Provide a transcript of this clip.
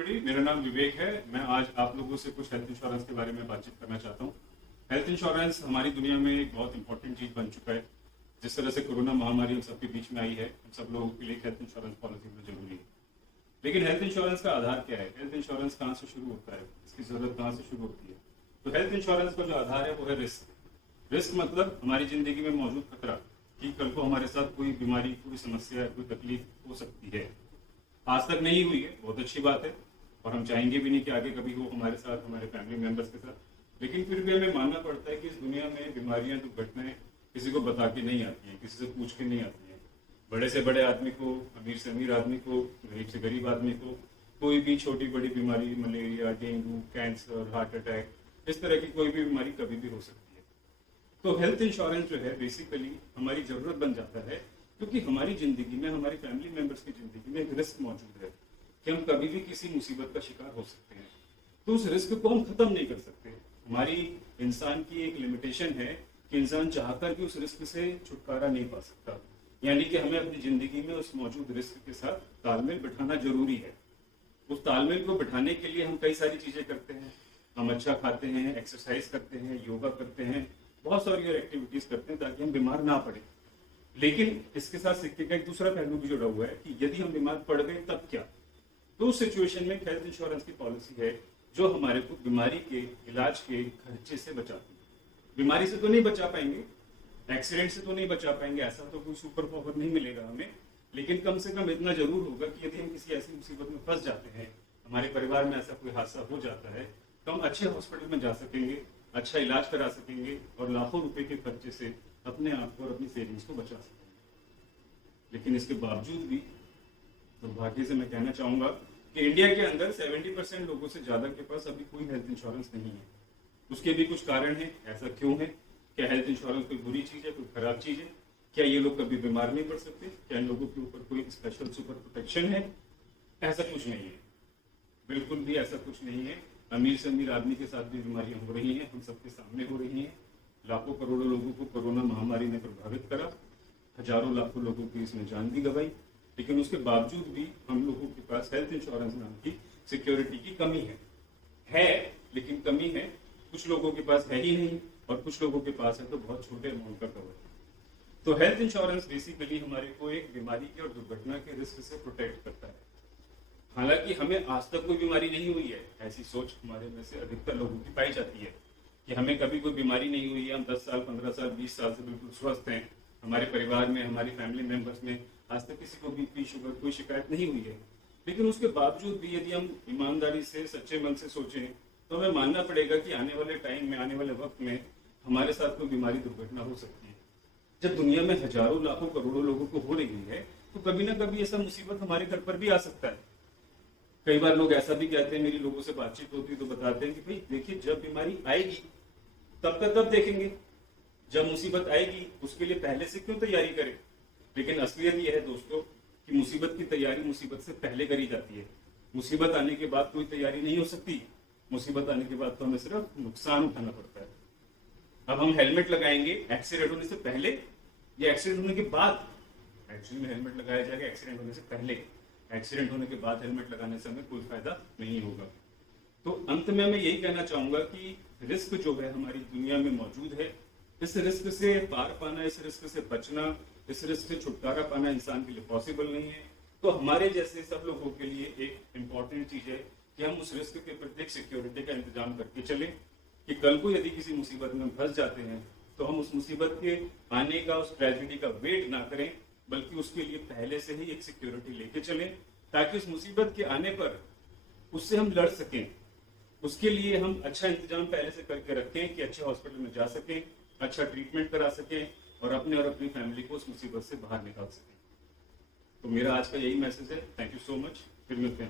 Everybody, मेरा नाम विवेक है। मैं आज आप लोगों से कुछ हेल्थ इंश्योरेंस के बारे में बातचीत करना चाहता हूँ। हेल्थ इंश्योरेंस हमारी दुनिया में एक बहुत इंपॉर्टेंट चीज बन चुका है। जिस तरह से कोरोना महामारी हम सबके बीच में आई है, हम सब लोगों के लिए हेल्थ इंश्योरेंस पॉलिसी में जरूरी है। लेकिन हेल्थ इंश्योरेंस का आधार क्या है? हेल्थ इंश्योरेंस कहाँ से शुरू होता है? इसकी जरूरत कहाँ से शुरू होती है? तो हेल्थ इंश्योरेंस का जो आधार है वो है रिस्क। रिस्क मतलब हमारी जिंदगी में मौजूद खतरा कि कल को हमारे साथ कोई बीमारी, कोई समस्या, कोई तकलीफ हो सकती है। आज तक नहीं हुई है, बहुत अच्छी बात है, और हम चाहेंगे भी नहीं कि आगे कभी हो हमारे साथ, हमारे फैमिली मेंबर्स के साथ। लेकिन फिर भी हमें मानना पड़ता है कि इस दुनिया में बीमारियां, दुर्घटनाएं किसी को बता के नहीं आती है, किसी से पूछ के नहीं आती है। बड़े से बड़े आदमी को, अमीर से अमीर आदमी को, गरीब से गरीब आदमी को कोई भी छोटी बड़ी बीमारी, malaria, dengue, cancer, heart attack, इस तरह की कोई भी बीमारी कभी भी हो सकती है। तो हेल्थ इंश्योरेंस जो है बेसिकली हमारी जरूरत बन जाता है, क्योंकि हमारी जिंदगी में, हमारी फैमिली मेंबर्स की जिंदगी में एक रिस्क मौजूद है कि हम कभी भी किसी मुसीबत का शिकार हो सकते हैं। तो उस रिस्क को हम खत्म नहीं कर सकते। हमारी इंसान की एक लिमिटेशन है कि इंसान चाहकर भी उस रिस्क से छुटकारा नहीं पा सकता। यानी कि हमें अपनी जिंदगी में उस मौजूद रिस्क के साथ तालमेल बिठाना जरूरी है। उस तालमेल को बिठाने के लिए हम कई सारी चीजें करते हैं। हम अच्छा खाते हैं, एक्सरसाइज करते हैं, योगा करते हैं, बहुत सारी और एक्टिविटीज करते हैं ताकि हम बीमार ना पड़े। लेकिन इसके साथ सिक्के का एक दूसरा पहलू भी जुड़ा हुआ है कि यदि हम बीमार पड़ गए तब क्या? तो उस सिचुएशन में हेल्थ इंश्योरेंस की पॉलिसी है जो हमारे को बीमारी के इलाज के खर्चे से बचाती है। बीमारी से तो नहीं बचा पाएंगे, एक्सीडेंट से तो नहीं बचा पाएंगे, ऐसा तो कोई सुपर पावर नहीं मिलेगा हमें। लेकिन कम से कम इतना जरूर होगा कि यदि हम किसी ऐसी मुसीबत में फंस जाते हैं, हमारे परिवार में ऐसा कोई हादसा हो जाता है, तो हम अच्छे हॉस्पिटल में जा सकेंगे, अच्छा इलाज करा सकेंगे और लाखों रुपए के खर्चे से अपने आप को और अपनी सेविंग्स को बचा सकेंगे। लेकिन इसके बावजूद भी दुर्भाग्य से मैं कहना चाहूंगा कि इंडिया के अंदर 70% लोगों से ज्यादा के पास अभी कोई हेल्थ इंश्योरेंस नहीं है। उसके भी कुछ कारण है। ऐसा क्यों है? क्या हेल्थ इंश्योरेंस कोई बुरी चीज है, कोई खराब चीज है? क्या ये लोग कभी बीमार नहीं पड़ सकते? क्या इन लोगों के ऊपर कोई स्पेशल सुपर प्रोटेक्शन है? ऐसा कुछ नहीं है, बिल्कुल भी ऐसा कुछ नहीं है। अमीर से अमीर आदमी के साथ भी बीमारियां हो रही हैं, हम सबके सामने हो रही हैं। लाखों करोड़ों लोगों को कोरोना महामारी ने प्रभावित करा, हजारों लाखों लोगों की इसमें जान भी गंवाई। लेकिन उसके बावजूद भी हम लोगों के पास हेल्थ इंश्योरेंस नाम की सिक्योरिटी की कमी है लेकिन कमी है। कुछ लोगों के पास है ही नहीं और कुछ लोगों के पास है तो बहुत छोटे अमाउंट का कवर है। तो हेल्थ इंश्योरेंस बेसिकली हमारे को एक बीमारी के और दुर्घटना के रिस्क से प्रोटेक्ट करता है। हालांकि हमें आज तक कोई बीमारी नहीं हुई है, ऐसी सोच हमारे में से अधिकतर लोगों की पाई जाती है कि हमें कभी कोई बीमारी नहीं हुई है, हम 10 साल, 15 साल, 20 साल से बिल्कुल स्वस्थ हैं। हमारे परिवार में, हमारी फैमिली मेंबर्स में आज तक किसी को बीपी, शुगर, कोई शिकायत नहीं हुई है। लेकिन उसके बावजूद भी यदि हम ईमानदारी से, सच्चे मन से सोचें तो हमें मानना पड़ेगा कि आने वाले टाइम में, आने वाले वक्त में हमारे साथ कोई बीमारी, दुर्घटना हो सकती है। जब दुनिया में हजारों, लाखों, करोड़ों लोगों को हो रही है तो कभी ना कभी ऐसा मुसीबत हमारे घर पर भी आ सकता है। कई बार लोग ऐसा भी कहते हैं, मेरी लोगों से बातचीत होती है तो बताते हैं कि भाई देखिए, जब बीमारी आएगी तब का तब देखेंगे, जब मुसीबत आएगी उसके लिए पहले से क्यों तैयारी करें। लेकिन असलियत यह है दोस्तों कि मुसीबत की तैयारी मुसीबत से पहले करी जाती है। मुसीबत आने के बाद कोई तैयारी नहीं हो सकती। मुसीबत आने के बाद तो हमें सिर्फ नुकसान उठाना पड़ता है। अब हम हेलमेट लगाएंगे एक्सीडेंट होने से पहले या एक्सीडेंट होने के बाद? एक्चुअली में हेलमेट लगाया जाएगा एक्सीडेंट होने से पहले। एक्सीडेंट होने के बाद हेलमेट लगाने से हमें कोई फायदा नहीं होगा। तो अंत में मैं यही कहना चाहूंगा कि रिस्क जो है हमारी दुनिया में मौजूद है। इस रिस्क से पार पाना, इस रिस्क से बचना, इस रिस्क से छुटकारा पाना इंसान के लिए पॉसिबल नहीं है। तो हमारे जैसे सब लोगों के लिए एक इम्पॉर्टेंट चीज है कि हम उस रिस्क के प्रति सिक्योरिटी का इंतजाम करके चलें कि कल को यदि किसी मुसीबत में फंस जाते हैं तो हम उस मुसीबत के आने का, उस ट्रेजेडी का वेट ना करें, बल्कि उसके लिए पहले से ही एक सिक्योरिटी लेके चलें ताकि उस मुसीबत के आने पर उससे हम लड़ सकें। उसके लिए हम अच्छा इंतजाम पहले से करके रखें कि अच्छे हॉस्पिटल में जा सकें, अच्छा ट्रीटमेंट करा सकें और अपने और अपनी फैमिली को उस मुसीबत से बाहर निकाल सकें। तो मेरा आज का यही मैसेज है। Thank you so much. फिर मिलते हैं।